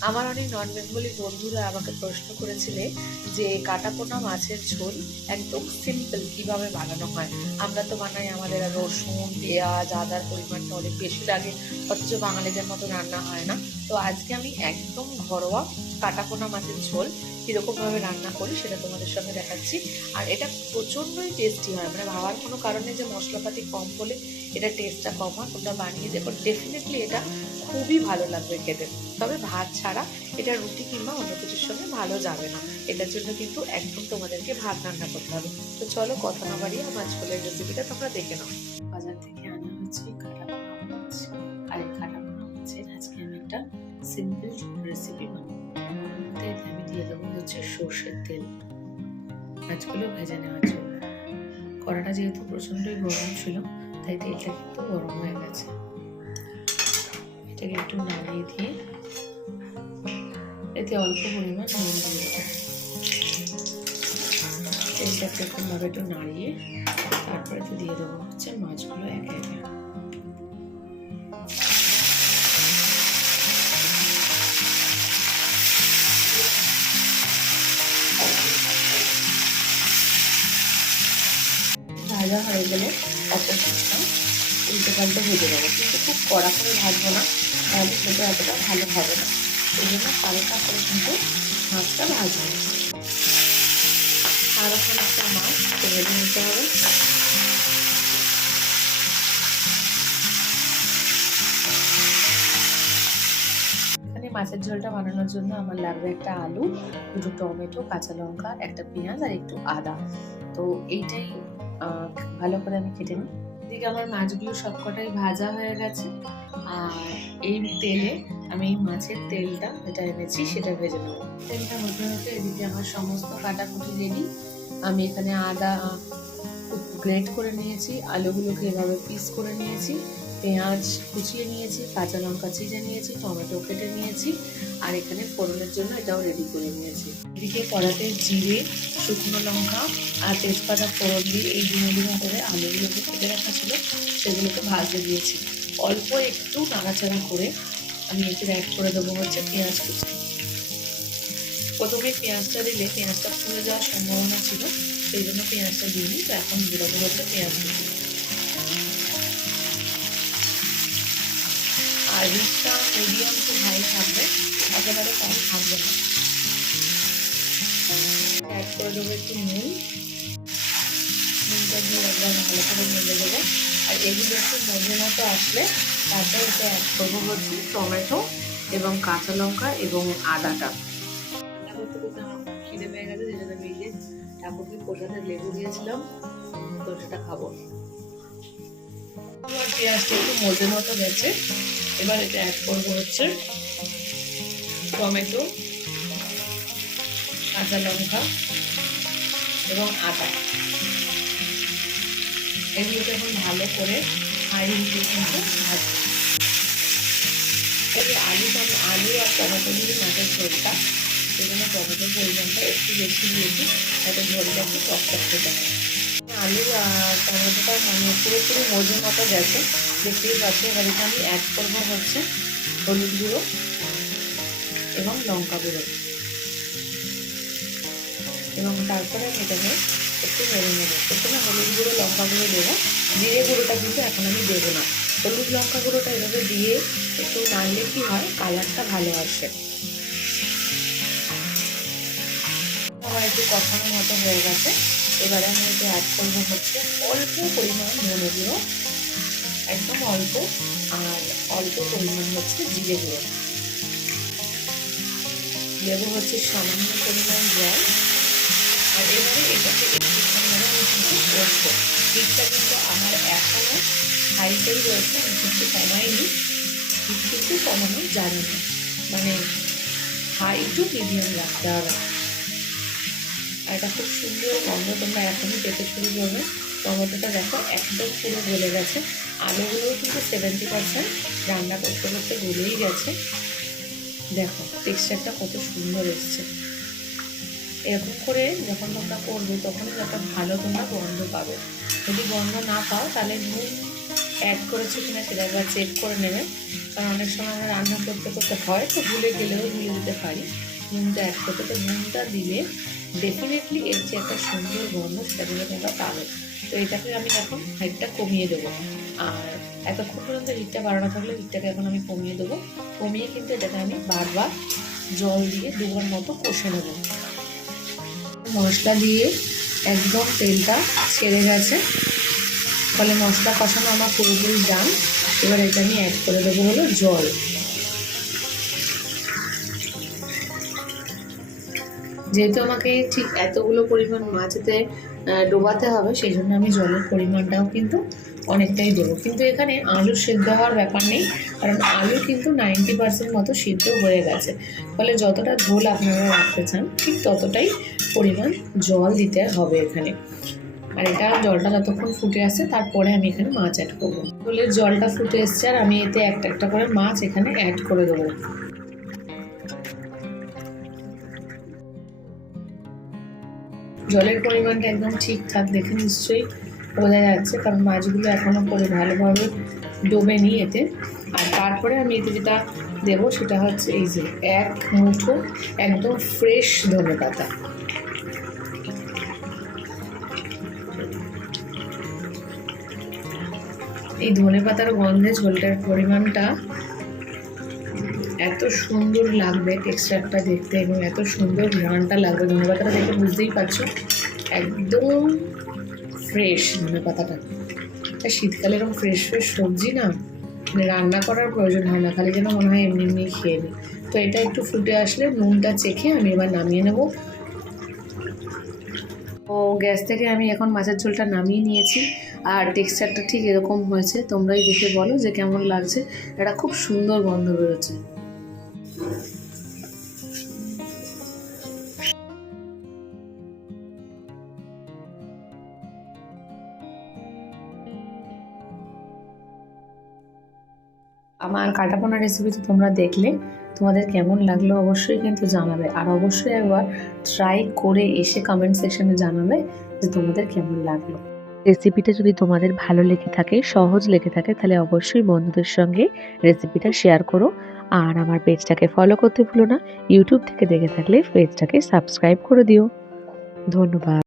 আমার অনেক নন বেঙ্গলি বন্ধুরা আমাকে প্রশ্ন করেছিলে যে কাটাপোনা মাছের ঝোল একদম সিম্পল কীভাবে বানানো হয়? আমরা তো বানাই আমাদের রসুন, পেঁয়াজ, আদার পরিমাণটা অনেক বেশি লাগে। অথচ বাঙালিদের মতো রান্না হয় না। তো আজকে আমি একদম ঘরোয়া কাটাপোনা মাছের ঝোল কীরকমভাবে রান্না করি সেটা তোমাদের সঙ্গে দেখাচ্ছি। আর এটা প্রচণ্ডই টেস্টি হয়। মানে ভাবার কোনো কারণে যে মশলাপাতি কম বলে এটা টেস্টটা কম হয়। তোমরা বানিয়ে দেখো ডেফিনেটলি এটা খুবই ভালো লাগবে খেতে। তবে ভাত ছাড়া এটা রুটি কিংবা অন্য কিছুর সঙ্গে ভালো যাবে না। এটার জন্য কিন্তু একদম তোমাদেরকে ভাত রান্না করতে হবে। তো চলো কথা না বাড়িয়ে মাছ ঝোলের রেসিপিটা তোমরা দেখে নাও। বাজার থেকে আনা হচ্ছে মাছ আর এই কাটাপোনা মাছের আজকে আমি একটা সিম্পল রেসিপি বানাবো। মধ্যে আমি দিয়ে দেবো হচ্ছে সর্ষের তেল। মাছগুলো ভেজে নেওয়ার জন্য। কড়াটা যেহেতু প্রচণ্ডই গরম ছিল, তাই তেলটা কিন্তু গরম হয়ে গেছে। এটাকে একটু নাড়িয়ে দিয়ে এতে অল্প পরিমাণ নুন দিয়ে তেলটাকে এরকমভাবে একটু নাড়িয়ে তারপরে তো দিয়ে দেবো হচ্ছে মাছগুলো একে একে। ভাজা হয়ে গেলে অপোজিটটা উল্টো ভেজে দেবো কিন্তু খুব কড়া করে ভাজবো না, তাহলে সেটা এতটা ভালো হবে না। এই জন্য হালকা করে কিন্তু মাছটা ভাজবো। আরও খানিকটা মাছ ভেজে নিতে হবে। মাছের ঝোলটা বানানোর জন্য আমার লাগবে একটা আলু, দুটো টমেটো, কাঁচা লঙ্কা, একটা পেঁয়াজ আর একটু আদা। তো এইটাই ভালো করে আমি কেটে নিই। এদিকে আমার মাছগুলো সবকটাই ভাজা হয়ে গেছে। আর এই তেলে আমি এই মাছের তেলটা যেটা এনেছি সেটা ভেজে নেব। তেলটা হতে হতে এদিকে আমার সমস্ত কাটাকুটি রেডি আমি এখানে আদা গ্রেট করে নিয়েছি, আলুগুলোকে এভাবে পিস করে নিয়েছি। পেঁয়াজ কুচিয়ে নিয়েছি, কাঁচা লঙ্কা চিড়ে নিয়েছি টমেটো কেটে নিয়েছি, আর এখানে ফোড়নের জন্য এটাও রেডি করে নিয়েছি। এদিকে কড়াতে জিরে, শুকনো লঙ্কা আর তেজপাতা, ফোড়ন দিয়ে এই ডিমে ডিমে করে আলুগুলোকে কেটে রাখা ছিল, সেগুলোকে ভাজতে দিয়েছি। অল্প একটু নাড়াচাড়া করে আমি এতে অ্যাড করে দেবো হচ্ছে পেঁয়াজ কুচি। প্রথমে পেঁয়াজটা দিলে পেঁয়াজটা পুড়ে যাওয়ার সম্ভাবনা ছিল, সেই জন্য পেঁয়াজটা দিইনি, তো এখন দিয়ে দেবো হচ্ছে পেঁয়াজ কুচি। আর মিডিয়াম টু হাই থাকবে, একেবারে কম থাকবে না। একবার ভালো করে আর একটু মতো আসলে তারপর টমেটো এবং কাঁচা লঙ্কা এবং আদাটা। করতে খিদে পেয়ে গেছে যেটা আমি এই যে ঠাকুরকে লেবু দিয়েছিলাম, তো সেটা খাব। পেঁয়াজটা একটু মধ্যে মতো গেছে এবার এটা অ্যাড করব হচ্ছে টমেটো, কাঁচা লঙ্কা এবং আদা। এগুলোকে এখন ভালো করে হাই হিটে কিন্তু ভাজবো। এই আলু আলু আর টমেটো দিয়ে মাছের ঝোলটা সেজন্য টমেটোর পরিমাণটা একটু বেশি দিয়েছি, যাতে ঝোলটা একটু টক টক আলু আর টমেটোটা মানে পুরোপুরি মজুর মতো গেছে। দেখতেই পাচ্ছি, এবার আমি অ্যাড করব হচ্ছে হলুদ গুঁড়ো এবং লঙ্কা গুঁড়ো। এবং তারপরে আমি এটাকে একটু নেড়ে নেব। প্রথমে হলুদ গুঁড়ো, লঙ্কা গুঁড়ো দেবো। জিরে গুঁড়োটা কিন্তু এখন আমি দেবো না। হলুদ লঙ্কা গুঁড়োটা এভাবে দিয়ে একটু নাড়লে কি হয়, কালারটা ভালো আসে। আমার একটু কষানোর মতো হয়ে গেছে। এবারে আমি এতে অ্যাড করব হচ্ছে অল্প পরিমাণ ধনে গুঁড়ো। একদম অল্প, আর অল্প পরিমাণ হচ্ছে জিরে গুঁড়ো। দেবো হচ্ছে সামান্য পরিমাণ জল, আর এবারে এটাকে একটুখানি মানে আমি কিন্তু বসবো কিন্তু আমার এখনও হাইতেই রয়েছে, আমি কিন্তু কমাইনি কিন্তু কমানো জানি না। মানে হাই টু মিডিয়াম রাখতে হবে। এটা খুব সুন্দর গন্ধ, তোমরা এখনই পেতে শুরু করবে। টমেটোটা দেখো, একদম পুরো গলে গেছে। আলুগুলোও কিন্তু সেভেন্টি পার্সেন্ট রান্না করতে করতে গলেই গেছে। দেখো টেক্সচারটা কত সুন্দর এসছে। এরকম করে যখন তোমরা করবে তখন একটা ভালো তোমরা গন্ধ পাবে। যদি গন্ধ না পাও, তাহলে নুন অ্যাড করেছে কিনা সেটা একবার চেক করে নেবে। কারণ অনেক সময় আমরা রান্না করতে করতে হয় তো ভুলে গেলেও ভুলে দিতে পারি। নুনটা অ্যাড করতে, তো নুনটা দিলে ডেফিনেটলি এর যে একটা সুন্দর গন্ধ সেটা কিন্তু তোমরা পাবে। তো এটাকে আমি এখন হাইটটা কমিয়ে দেবো। আর এতক্ষণ পর্যন্ত হিটটা বাড়ানো থাকলে হিটটাকে এখন আমি কমিয়ে দেবো। কমিয়ে কিন্তু এটাকে আমি বারবার জল দিয়ে দুবার মতো কষে নেব। মশলা দিয়ে একদম তেলটা ছেড়ে গেছে। ফলে মশলা কষানো আমার পুরোপুরি ডান এবার এটা আমি অ্যাড করে দেবো হলো জল। যেহেতু আমাকে ঠিক এতগুলো পরিমাণ মাছেতে ডোবাতে হবে, সেই জন্য আমি জলের পরিমাণটাও কিন্তু অনেকটাই দেবো। কিন্তু এখানে আলু সেদ্ধ হওয়ার ব্যাপার নেই, কারণ আলু কিন্তু নাইনটি পার্সেন্ট মতো সিদ্ধ হয়ে গেছে। ফলে যতটা ঝোল আপনারা রাখতে চান, ঠিক ততটাই পরিমাণ জল দিতে হবে এখানে। আর এটা জলটা যতক্ষণ ফুটে আসছে, তারপরে আমি এখানে মাছ অ্যাড করব। ঝোলের জলটা ফুটে এসছে, আর আমি এতে একটা একটা করে মাছ এখানে অ্যাড করে দেবো। জলের পরিমাণটা একদম ঠিকঠাক দেখে নিশ্চয়ই বোঝা যাচ্ছে, কারণ মাছগুলো এখনও করে ভালোভাবে ডোবেনি এতে। আর তারপরে আমি এতে যেটা দেবো সেটা হচ্ছে এই যে এক মুঠো একদম ফ্রেশ ধনে পাতা। এই ধনে পাতার গন্ধে ঝোলটার পরিমাণটা এত সুন্দর লাগবে টেক্সচারটা দেখতে এবং এত সুন্দর ঘ্রাণটা লাগবে। ধনে পাতাটা দেখে বুঝতেই পারছ? একদম ফ্রেশ ধনে পাতাটা শীতকালে এরকম ফ্রেশ ফ্রেশ সবজি না মানে রান্না করার প্রয়োজন হয় না, খালি যেন মনে হয় এমনি এমনি খেয়ে নিই তো এটা একটু ফুটে আসলে নুনটা চেখে আমি এবার নামিয়ে নেব। ও, গ্যাস থেকে আমি এখন মাছের ঝোলটা নামিয়ে নিয়েছি। আর টেক্সচারটা ঠিক এরকম হয়েছে, তোমরাই দেখে বলো যে কেমন লাগছে। এটা খুব সুন্দর গন্ধ বেরোচ্ছে। আমার কাটাপোনা রেসিপি তো তোমরা দেখলে, তোমাদের কেমন লাগল অবশ্যই কিন্তু জানাবে। আর অবশ্যই একবার ট্রাই করে এসে কমেন্ট সেকশনে জানাবে যে তোমাদের কেমন লাগল। রেসিপিটা যদি তোমাদের ভালো লেগে থাকে, সহজ লেগে থাকে, তাহলে অবশ্যই বন্ধুদের সঙ্গে রেসিপিটা শেয়ার করো। আর আমার পেজটাকে ফলো করতে ভুলো না। ইউটিউব থেকে দেখে থাকলে পেজটাকে সাবস্ক্রাইব করে দিও। ধন্যবাদ।